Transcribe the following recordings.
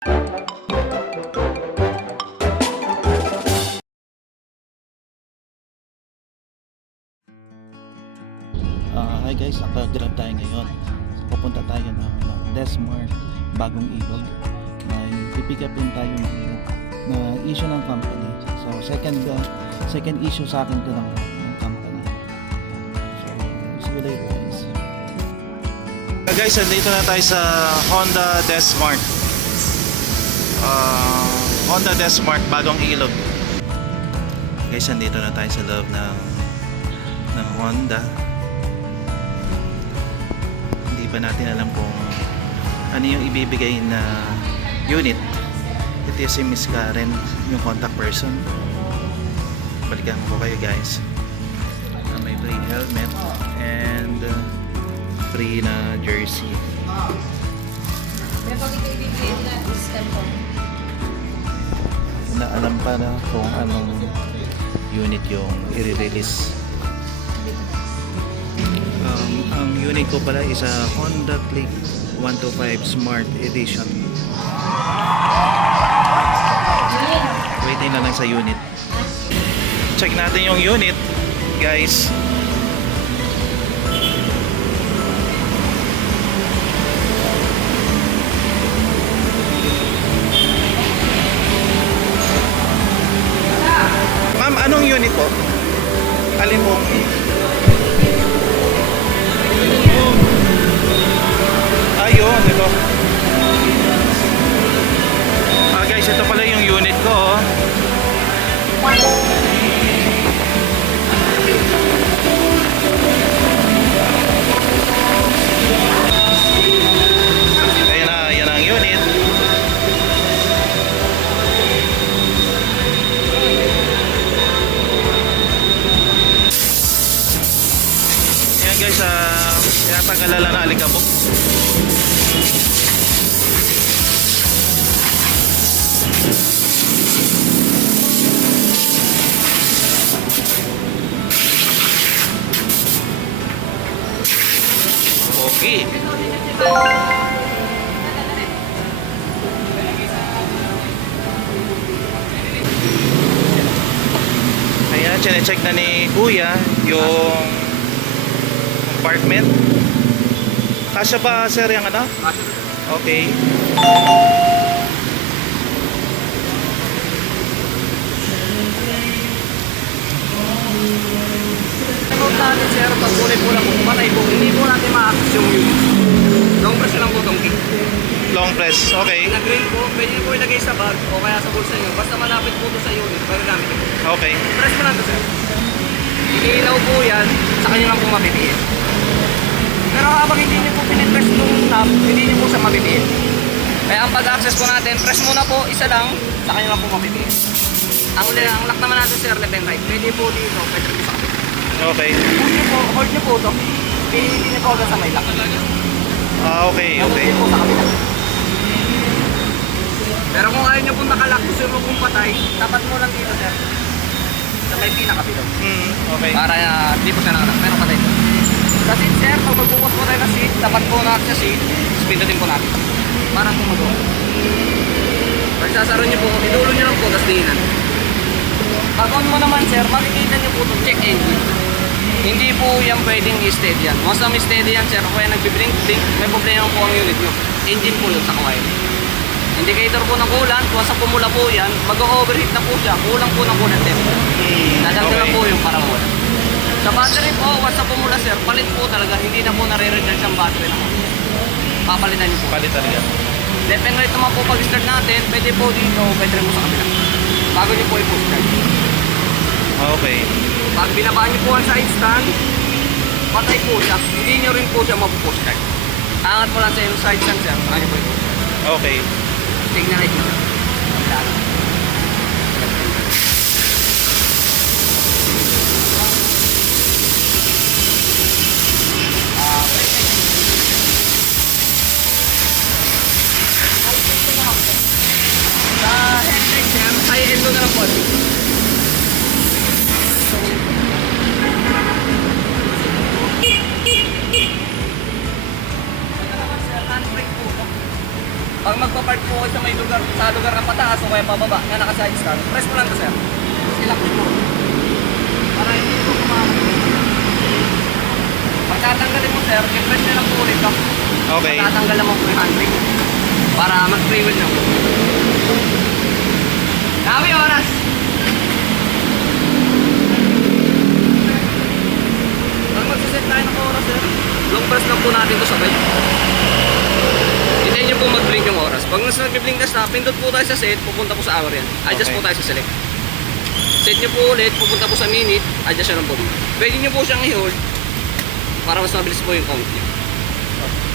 Hi guys, naka-grab tayo ngayon. Pupunta tayo ng Desmar, Bagong Ilog. May pipick upin tayo na issue ng company. So second issue sa akin to ng company. So see you later guys. Guys, nandito na tayo sa Honda Desmart. Honda Desmart, Bagong Ilog. Guys, nandito na tayo sa loob ng Honda. Hindi pa natin alam kung ano yung ibibigay na unit. Ito si Miss Karen, yung contact person. Balikan ko kayo guys. May free helmet and free na jersey. Na alam pa na kung anong unit yung i-release. Ang unit ko pala is a Honda Click 125 Smart Edition. Waiting na lang sa unit. Check natin yung unit, guys. Ma'am, anong unit po? Alin po? Ayun, ito. Guys, ito pala yung unit ko. Ayan ang unit. Ayan guys, tinatanggalan lang na alikabok. Okay. Ayan, chine-check na ni Kuya yung compartment. Kasya ba sir yung ano? Okay. Natin sir, pag kulay po lang po, patay po, hindi po natin ma-access yung unit. Long press lang po itong key. Long press, okay. Na-green po, pwede po ilagay sa bag o kaya sa bulsa nyo. Basta malapit po ito sa unit, pwede namin ito. Okay. Press mo lang ito sir. Iniilaw po yan, sa kanya lang po mabibiin. Pero habang hindi nyo po pinipress itong knob, hindi nyo po siya mabibiin. Kaya ang pag-access po natin, press muna po, isa lang, sa kanya lang po mabibiin. Ang lock naman natin sir, left and right. Pwede po dito, pwede rin sa kapit. Okay. Hold nyo po ito. Hindi nyo po agad sa may lock. Okay, okay. Hold nyo po sa kapila. Pero kung ayaw nyo pong nakalock, gusto nyo pong patay, tapat mo lang dito sir. Sa may pinakapilo. Okay. Para hindi po siya nakalock, pero patay po. Sa seat sir, pag magbukas po tayo ng seat, tapat po natin sa seat, spindutin po natin. Para po magawa. Pag sasaro nyo po, idulo nyo lang po, tapos diinan. Pag on mo naman sir, makikita nyo po itong check engine. Hindi po yan pwedeng i-steady yan. Once na steady yan sir, kaya nagbiblink-blink, may problema po ang unit nyo. Engine po yun sa kawain. Indicator po ng coolant, once na pumula po yan, mag-overheat na po siya, kulang po ng coolant temper. Dadagdagan po yung paramula. Sa battery po, once na pumula sir, palit po talaga, hindi na po nare-recharge ang battery naman. Papalitan nyo po. Palitan yan. Left and right naman po pag-start natin, pwede po dito, pwede rin po sa kabila. Bago nyo po i-push start. Okay. Pag binabaan nyo po ang side stand, patay po siya. Hindi nyo rin po siya mapupush start. Angat mo lang sa yung side stand sir, saka nyo po i-push. Okay. Signalize mo. Sa headlight sir, high end mo na lang po. Pag magpa-park po kayo sa may lugar lugar na pataas o kaya pababa na naka-side stand, press mo lang to sir. Ilak nyo po. Para hindi po kumakas. Pagkatanggalin mo sir, i-press nyo lang po ulit to. Okay. Tatanggal naman po yung handbrake para mag-free wheel lang. Dami oras! Pag magsiset tayo ng oras sir, long press lang po natin to sabay. Hintayin nyo po mag-blink yung oras. Pag nasa nag-blink na stop, pindot po tayo sa set, pupunta po sa hour yan. Adjust Okay. po tayo sa select. Set nyo po ulit, pupunta po sa minute, adjust siya lang po. Pwede nyo po siyang i-hold para mas mabilis po yung count nyo.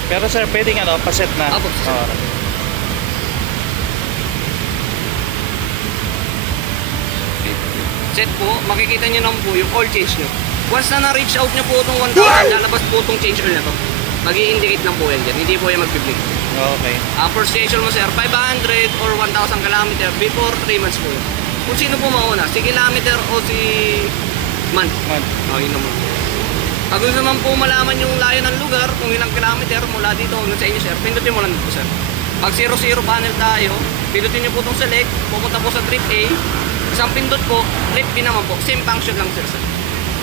Pero sir, pwedeng paset na. Apo, sir. Set po, makikita nyo naman po yung oil change nyo. Once na na-reach out nyo po itong 1,000, lalabas po itong change oil na to. Mag-i-indicate lang po yan dyan, hindi po yan mag-blink. Okay. First change oil mo sir, 500 or 1,000 kilometer before 3 months po yun. Kung sino po mauna, si kilometer o si month. Yun naman. Pag gusto naman po malaman yung layo ng lugar, kung ilang kilometer mula dito hanggang sa inyo sir, pindutin mo lang dito sir. Pag 0-0 panel tayo, pindutin nyo po itong select, pupunta po sa trip A, isang pindot po, trip B naman po, same function lang sir.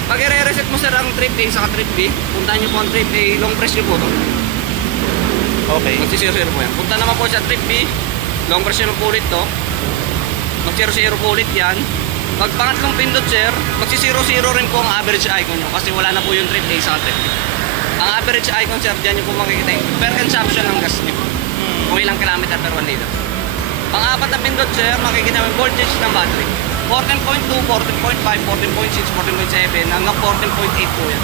Pag i-reset mo sir ang trip A sa trip B, puntahan nyo po ang trip A, long press nyo po ito. Okay. Magsi-0-0 po yan. Punta naman po sa trip B, long press nyo po ulit to. Mag-0-0 po ulit yan. Pag pangatlong pindot sir, magsi-0-0 rin po ang average icon nyo kasi wala na po yung trip A sa trip B. Ang average icon sir, dyan nyo po makikita yung per consumption ng gas nyo. Kung ilang kilometer per 1 liter. Pang-apat na pindot sir, makikita yung voltage ng battery. 14.2, 14.5, 14.6, 14.7 hanggang 14.8 po yan.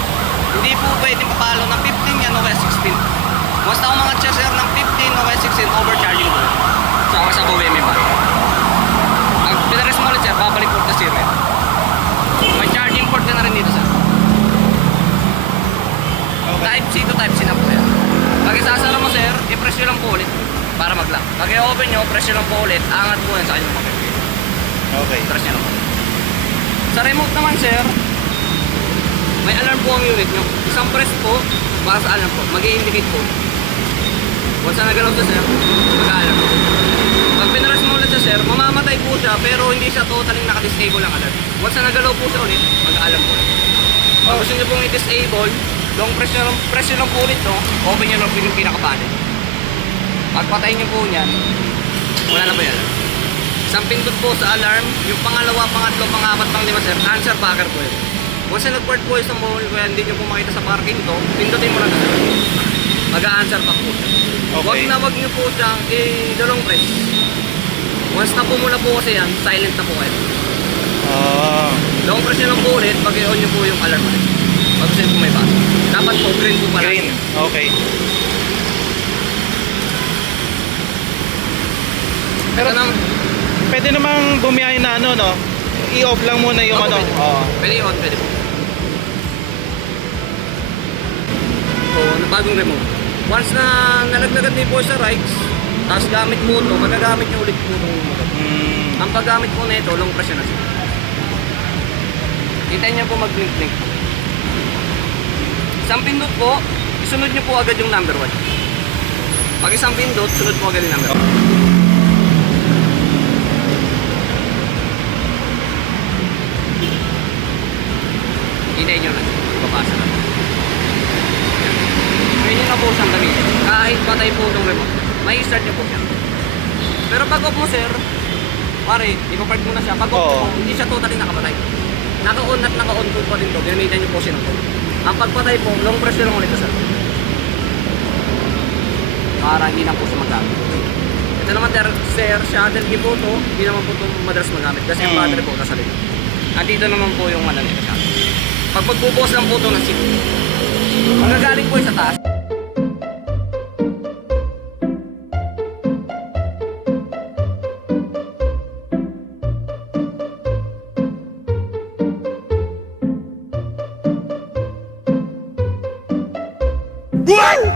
Hindi po pwedeng papalo ng 15 yan o kaya 16. Basta umangat siya sir ng 15 o kaya 16, overcharging po. Sa buwi may battery. Pag pinares mo ulit sir, babalik po na zero yan. May charging port ka na rin dito sir. Okay. Type C to Type C na po yan. Pag isasara mo sir, i-press nyo lang po ulit para mag-lock. Pag i-open nyo, press nyo lang po ulit, angat po yan sa kanyang pakit. Okay. Press nyo lang po. Sa remote naman sir, may alarm po ang unit nyo. Isang press po, para sa alarm po, mag-i-indicate po. Once na nagalaw siya sir, mag-alarm po. Pag pinaras mo ulit siya sir, mamamatay po siya pero hindi siya totally naka-disable ang alarm. Once na nagalaw po siya ulit, mag-alarm po. Pag gusto nyo pong i-disable, long press nyo lang po ulit to, open nyo lang po yung pinaka-panel. Pag patay nyo po yan, wala na po yan. Isang pindot po sa alarm, yung pangalawa, pangatlo, pangapat, pang-lima sir, answer backer po yun. Once na nag-port po sa mall, kaya hindi nyo po makita sa parking to, pindutin mo lang sir. Mag-a-answer back po. Okay. Wag nyo po siyang i-long press. Once na pumula po kasi yan, silent na po kayo. Long press nyo lang po ulit, pag i-on nyo po yung alarm ulit. Pag gusto nyo po may basa. Dapat po, green po pala. Green. Okay. Pero nang, Pwede namang bumiyahin na no? I-off lang muna yung Opo, ano. pwede. Oo. Pwede on, pwede po. So, bagong remote. Once na nalaglagan din po sa rights, tapos gamit mo ito, magagamit nyo ulit po itong motor. Ang paggamit po na ito, long press na siya. Hintayin nyo po mag-blink-blink. Isang pindot po, isunod nyo po agad yung number 1. Pag isang pindot, sunod po agad yung number 1. Hintayin nyo na. Papasa na. Pwede na po siyang gamitin. Kahit patay po itong remote, may start nyo po siya. Pero pag off mo sir, pare, ipapark mo na siya. Pag off mo, hindi siya totally nakapatay. Naka-on at naka-on po pa rin to. Gamitin nyo po siya ng to. Ang pagpatay po, long press nyo lang ulit sir. Para hindi na po siya magamit. Ito naman sir, shuttle key po to. Hindi naman po ito madalas magamit. Kasi yung battery po nasa likod. Nandito naman po yung ano nito siya. Pag magbubukas lang po ito ng seat, magagaling po sa taas. What?